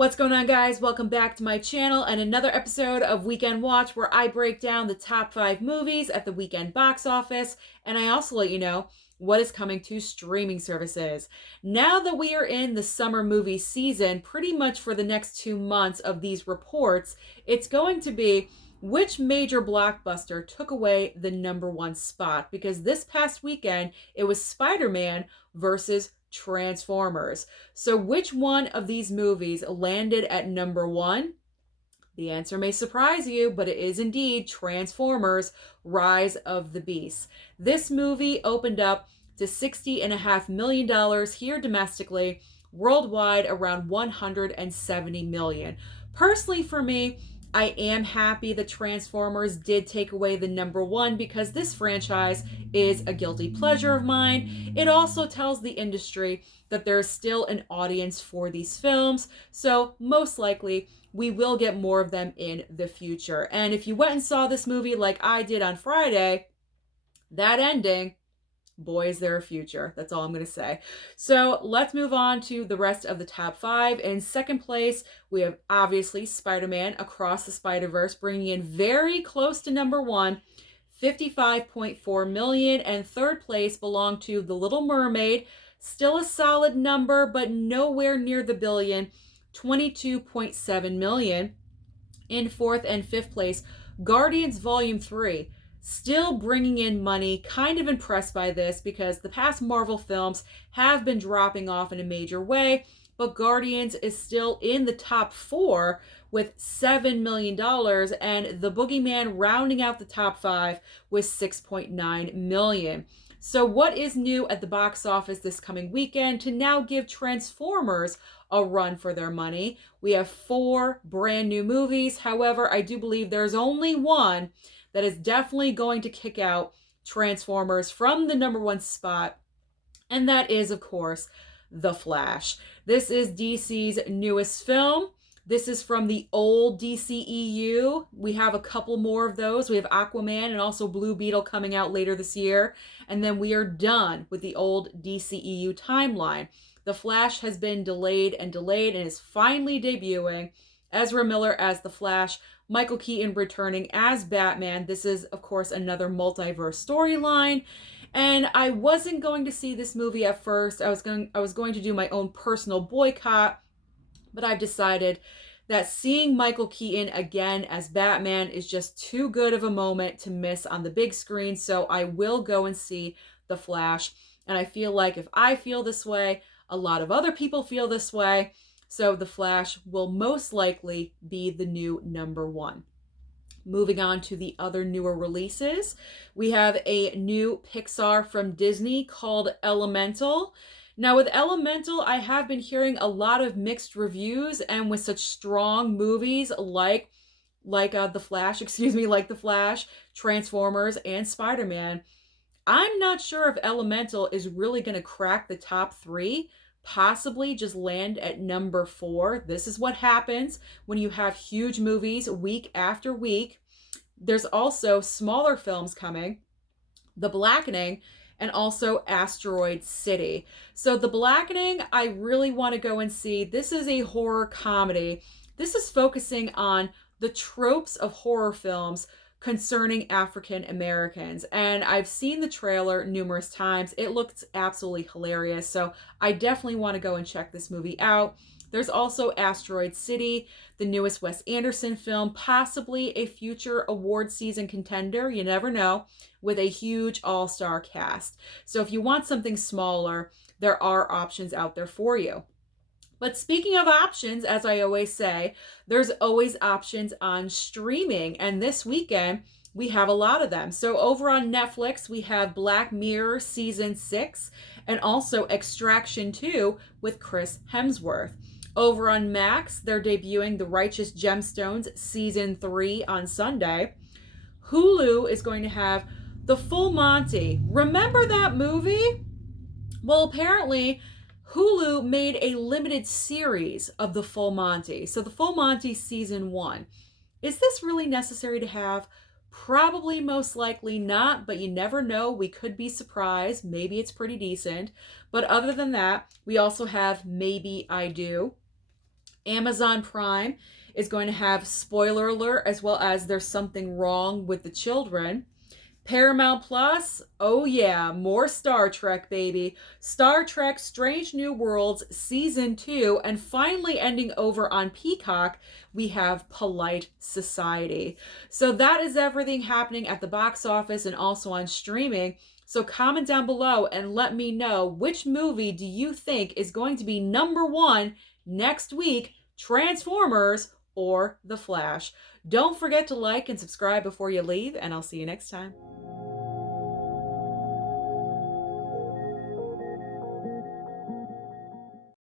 What's going on, guys? Welcome back to my channel and another episode of Weekend Watch, where I break down the top 5 movies at the weekend box office, and I also let you know what is coming to streaming services. Now that we are in the summer movie season, pretty much for the next 2 months of these reports, it's going to be which major blockbuster took away the #1 spot, because this past weekend it was Spider-Man versus Transformers. So, which one of these movies landed at #1? The answer may surprise you, but it is indeed Transformers Rise of the Beast. This movie opened up to $60.5 million here domestically, worldwide around $170 million. Personally, for me, I am happy that Transformers did take away the #1 because this franchise is a guilty pleasure of mine. It also tells the industry that there's still an audience for these films, so most likely we will get more of them in the future. And if you went and saw this movie like I did on Friday, that ending, boy, is there a future. That's all I'm going to say. So let's move on to the rest of the top 5. In second place, we have obviously Spider-Man Across the Spider-Verse, bringing in very close to #1, $55.4 million. And third place belonged to The Little Mermaid, still a solid number, but nowhere near the billion, $22.7 million. In fourth and fifth place, Guardians Volume 3, still bringing in money. Kind of impressed by this because the past Marvel films have been dropping off in a major way, but Guardians is still in the top 4 with $7 million, and The Boogeyman rounding out the top 5 with $6.9 million. So what is new at the box office this coming weekend to now give Transformers a run for their money? We have 4 brand new movies. However, I do believe there's only one that is definitely going to kick out Transformers from the #1 spot, and that is, of course, The Flash. This is DC's newest film. This is from the old DCEU. We have a couple more of those. We have Aquaman and also Blue Beetle coming out later this year. And then we are done with the old DCEU timeline. The Flash has been delayed and is finally debuting. Ezra Miller as The Flash, Michael Keaton returning as Batman. This is, of course, another multiverse storyline. And I wasn't going to see this movie at first. I was going to do my own personal boycott, but I've decided that seeing Michael Keaton again as Batman is just too good of a moment to miss on the big screen. So I will go and see The Flash. And I feel like if I feel this way, a lot of other people feel this way. So The Flash will most likely be the new #1. Moving on to the other newer releases, we have a new Pixar from Disney called Elemental. Now, with Elemental, I have been hearing a lot of mixed reviews, and with such strong movies like The Flash, like The Flash, Transformers, and Spider-Man, I'm not sure if Elemental is really going to crack the top 3, possibly just land at #4. This is what happens when you have huge movies week after week. There's also smaller films coming, The Blackening, and also Asteroid City. So The Blackening, I really want to go and see. This is a horror comedy. This is focusing on the tropes of horror films concerning African Americans. And I've seen the trailer numerous times. It looks absolutely hilarious. So I definitely want to go and check this movie out. There's also Asteroid City, the newest Wes Anderson film, possibly a future award season contender, you never know, with a huge all-star cast. So if you want something smaller, there are options out there for you. But speaking of options, as I always say, there's always options on streaming. And this weekend, we have a lot of them. So over on Netflix, we have Black Mirror Season 6 and also Extraction 2 with Chris Hemsworth. Over on Max, they're debuting The Righteous Gemstones Season 3 on Sunday. Hulu is going to have The Full Monty. Remember that movie? Well, apparently Hulu made a limited series of The Full Monty. So The Full Monty Season 1. Is this really necessary to have? Probably, most likely not, but you never know. We could be surprised. Maybe it's pretty decent. But other than that, we also have Maybe I Do. Amazon Prime is going to have spoiler alert as well as There's Something Wrong with the Children. Paramount Plus, oh yeah, more Star Trek, baby. Star Trek Strange New Worlds Season 2, and finally ending over on Peacock, we have Polite Society. So that is everything happening at the box office and also on streaming. So comment down below and let me know, which movie do you think is going to be number one next week, Transformers or The Flash? Don't forget to like and subscribe before you leave, and I'll see you next time.